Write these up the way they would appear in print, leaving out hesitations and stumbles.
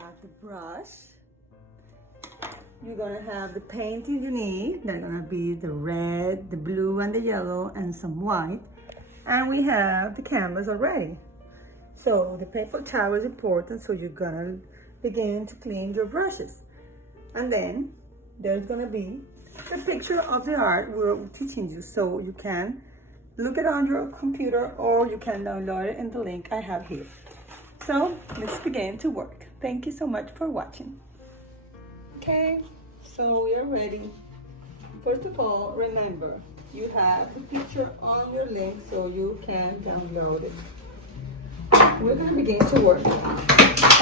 have the brush. You're gonna have the painting you need. They're gonna be the red, the blue, and the yellow, and some white. And we have the canvas already. So the paper towel is important, so you're gonna begin to clean your brushes. And then there's gonna be the picture of the art we're teaching you, so you can look it on your computer or you can download it in the link I have here. So let's begin to work. Thank you so much for watching. Okay, so we are ready. First of all, remember, you have the picture on your link so you can download it. We're going to begin to work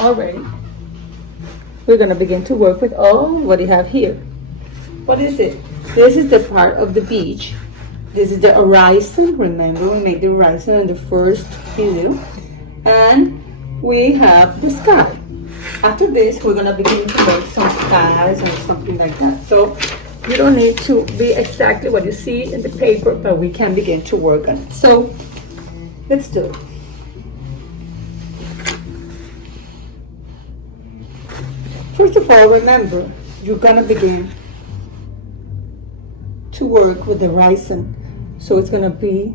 already. We're going to begin to work with all what you have here. What is it? This is the part of the beach. This is the horizon. Remember, we made the horizon in the first video. And we have the sky. After this, we're going to begin to make some skies or something like that. So you don't need to be exactly what you see in the paper, but we can begin to work on it. So let's do it. First of all, remember, you're going to begin to work with the horizon. So it's going to be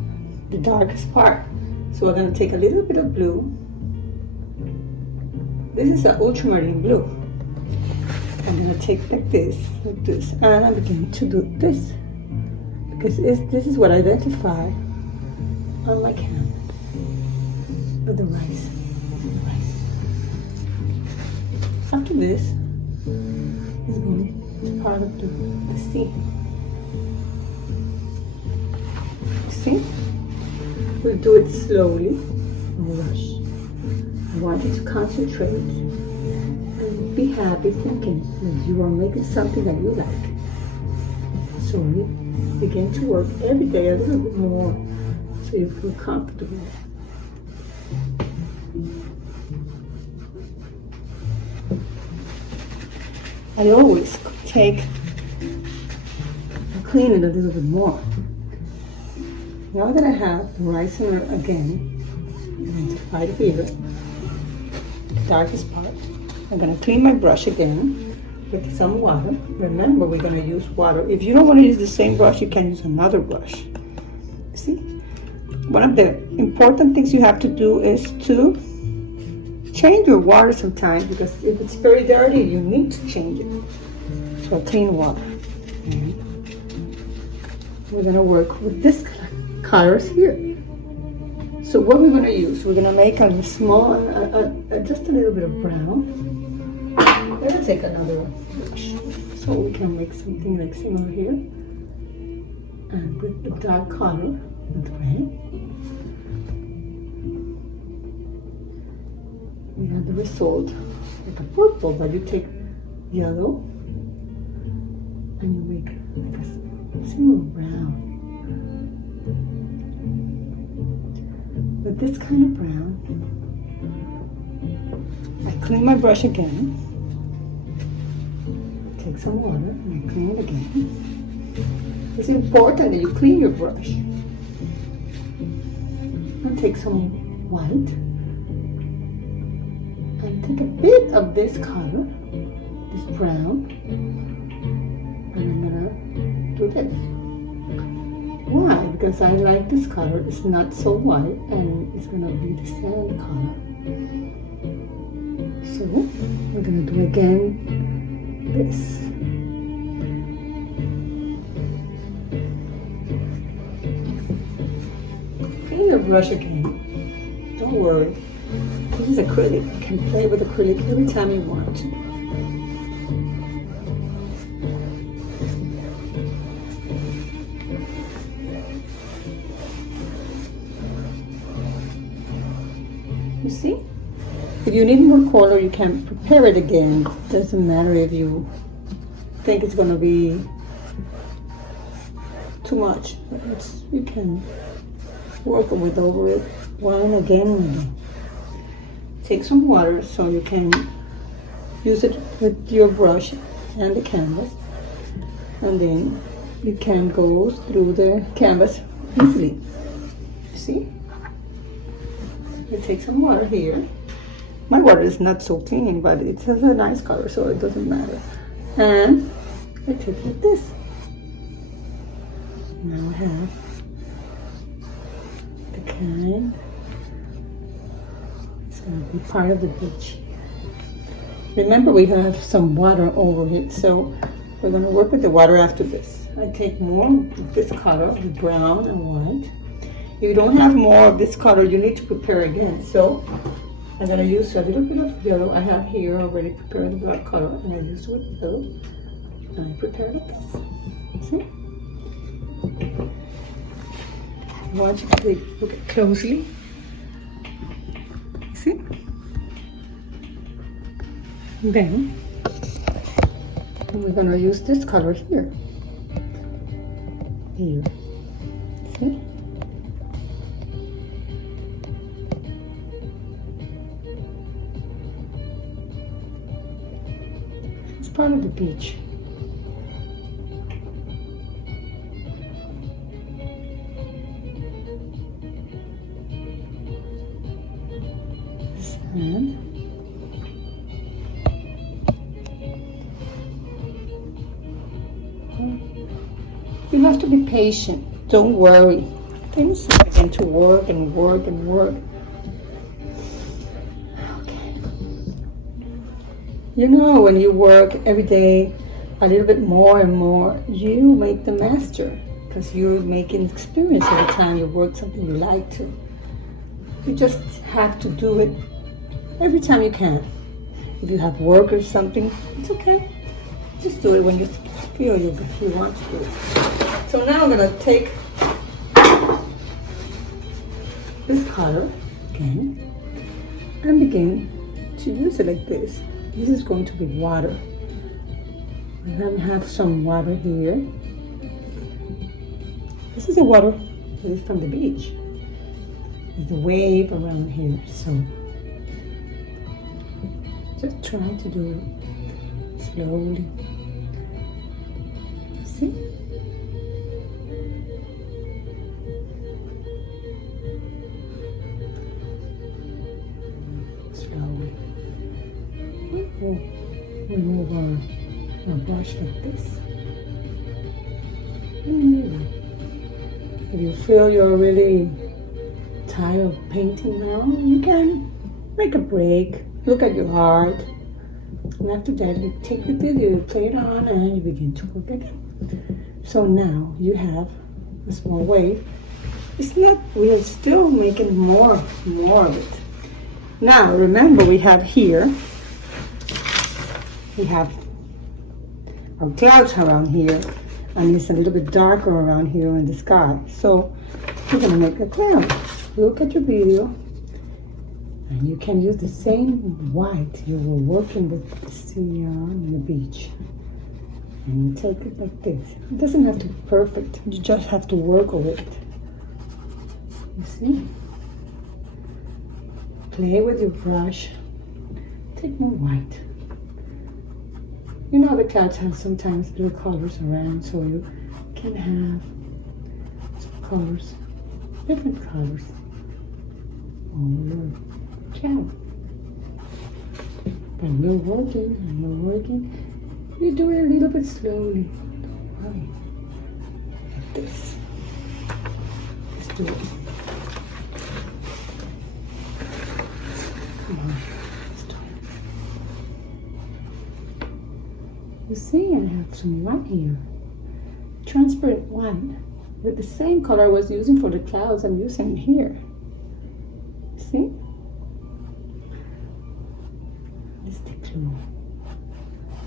the darkest part. So we're going to take a little bit of blue. This is an ultramarine blue. I'm going to take like this, and I'm beginning to do this. Because this is what I identify on my canvas with the horizon. After this is going to part of the sea. See? We'll do it slowly, no rush. I want you to concentrate and be happy thinking that you are making something that you like. So we begin to work every day a little bit more so you feel comfortable. I always take and clean it a little bit more. Now that I have the horizon again, I'm going to right here, the darkest part, I'm going to clean my brush again with some water. Remember, we're going to use water. If you don't want to use the same brush, you can use another brush. See? One of the important things you have to do is to change your water sometimes, because if it's very dirty, you need to change it to a clean water. And we're going to work with this colors here. So what we're going to use, we're going to make a small, just a little bit of brown. I'm going to take another brush so we can make something like similar here. And with the dark color, the gray, we have the result like a purple, but you take yellow and you make like a similar brown. With this kind of brown, I clean my brush again, take some water and I clean it again. It's important that you clean your brush. And take some white and take a bit of this color, this brown, and I'm gonna do this. Why? Because I like this color. It's not so white and it's gonna be the sand color. So we're gonna do again this. Clean your brush again. Don't worry. This is acrylic. You can play with acrylic every time you want to. You see? If you need more color, you can prepare it again. Doesn't matter if you think it's going to be too much. You can work with over it one and again. Take some water so you can use it with your brush and the canvas. And then you can go through the canvas easily. You see? You take some water here My water is not so clean, but it has a nice color, so it doesn't matter. And I take like this. Now I have the can. It's going to be part of the beach. Remember, we have some water over it, so we're going to work with the water after this. I take more of this color, the brown and white. If you don't have more of this color, you need to prepare again. So I'm going to use a little bit of yellow. I have here already prepared the black color, and I use it with yellow. And I prepare like this. See? I want you to look at closely. See? Then we're going to use this color here. Here. See? It's part of the beach. And you have to be patient. Don't worry. Things begin to work and work and work. Okay. You know, when you work every day a little bit more and more, you make the master, because you're making experience every time you work something you like to. You just have to do it every time you can. If you have work or something, it's okay. Just do it when you feel you want to do it. So now I'm going to take this color again and begin to use it like this. This is going to be water. I have some water here. This is the water that is from the beach. There's a wave around here, so just try to do it slowly. See? Slowly. We'll remove our brush like this. If you feel you're really tired of painting now, you can make a break. Look at your art, and after that you take the video, you play it on, and you begin to work again. So now you have a small wave. It's not, we are still making more of it. Now remember, we have here, we have our clouds around here, and it's a little bit darker around here in the sky. So we're gonna make a cloud. Look at your video. And you can use the same white you were working with on the beach. And you take it like this. It doesn't have to be perfect. You just have to work with it. You see? Play with your brush. Take more white. You know the clouds have sometimes little colors around, so you can have some colors, different colors. Oh, cloud. And we're working. You do it a little bit slowly. Don't worry. Like this. Let's do it. Come on. Let's start. You see, I have some white here. Transparent white. With the same color I was using for the clouds, I'm using here. See? Let's take some more.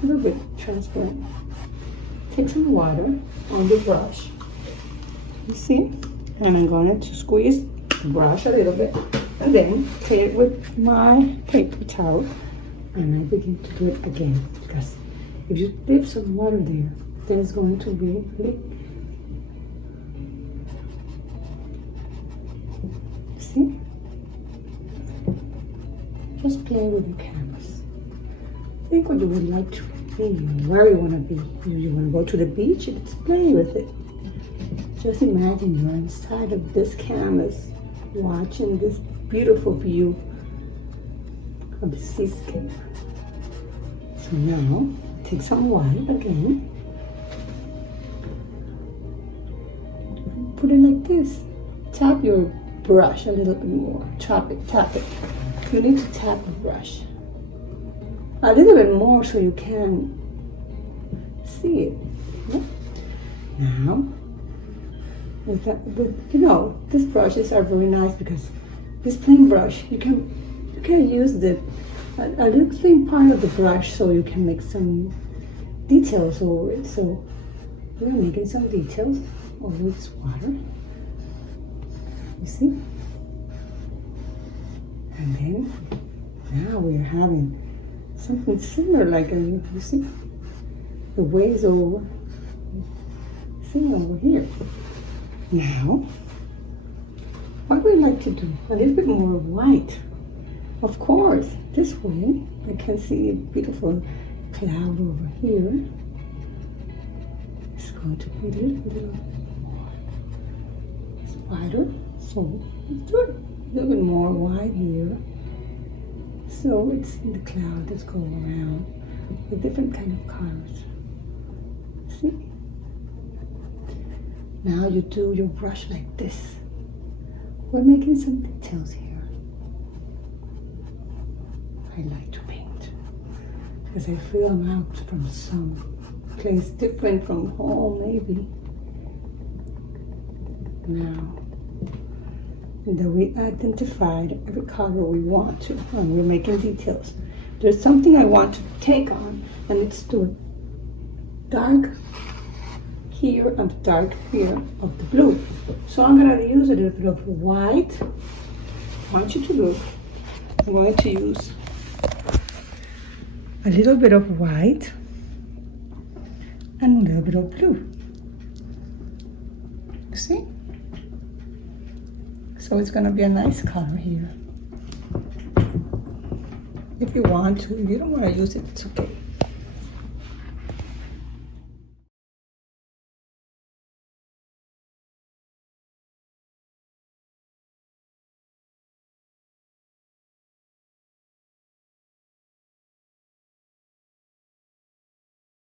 A little bit transparent. Take some water on the brush. You see? And I'm going to squeeze the brush a little bit. And then take it with my paper towel. And I begin to do it again. Because if you leave some water there, then it's going to be leak. See? Just play with your canvas. Think what you would like to be, where you want to be. If you want to go to the beach, just play with it. Just imagine you're inside of this canvas, watching this beautiful view of the seascape. So now, take some white again. Put it like this. Tap your brush a little bit more. Tap it, tap it. You need to tap the brush a little bit more so you can see it. Yeah? Now, with that, you know, these brushes are very nice because this plain brush, you can use a little thin part of the brush so you can make some details over it. So we're making some details over this water. You see? And then now we're having something similar, like you see the waves over. See over here. Now, what we like to do, a little bit more of white. Of course, this way I can see a beautiful cloud over here. It's going to be a little more wider. So let's do it a little bit more white here. So it's the cloud that's going around with different kind of colors. See? Now you do your brush like this. We're making some details here. I like to paint because I feel I'm out from some place different from home, maybe. Now, and then we identified every color we want to, and we're making details. There's something I want to take on, and it's the dark here and the dark here of the blue. So I'm going to use a little bit of white. I want you to look. I'm going to use a little bit of white and a little bit of blue. You see? So it's going to be a nice color here. If you want to, if you don't want to use it, it's okay.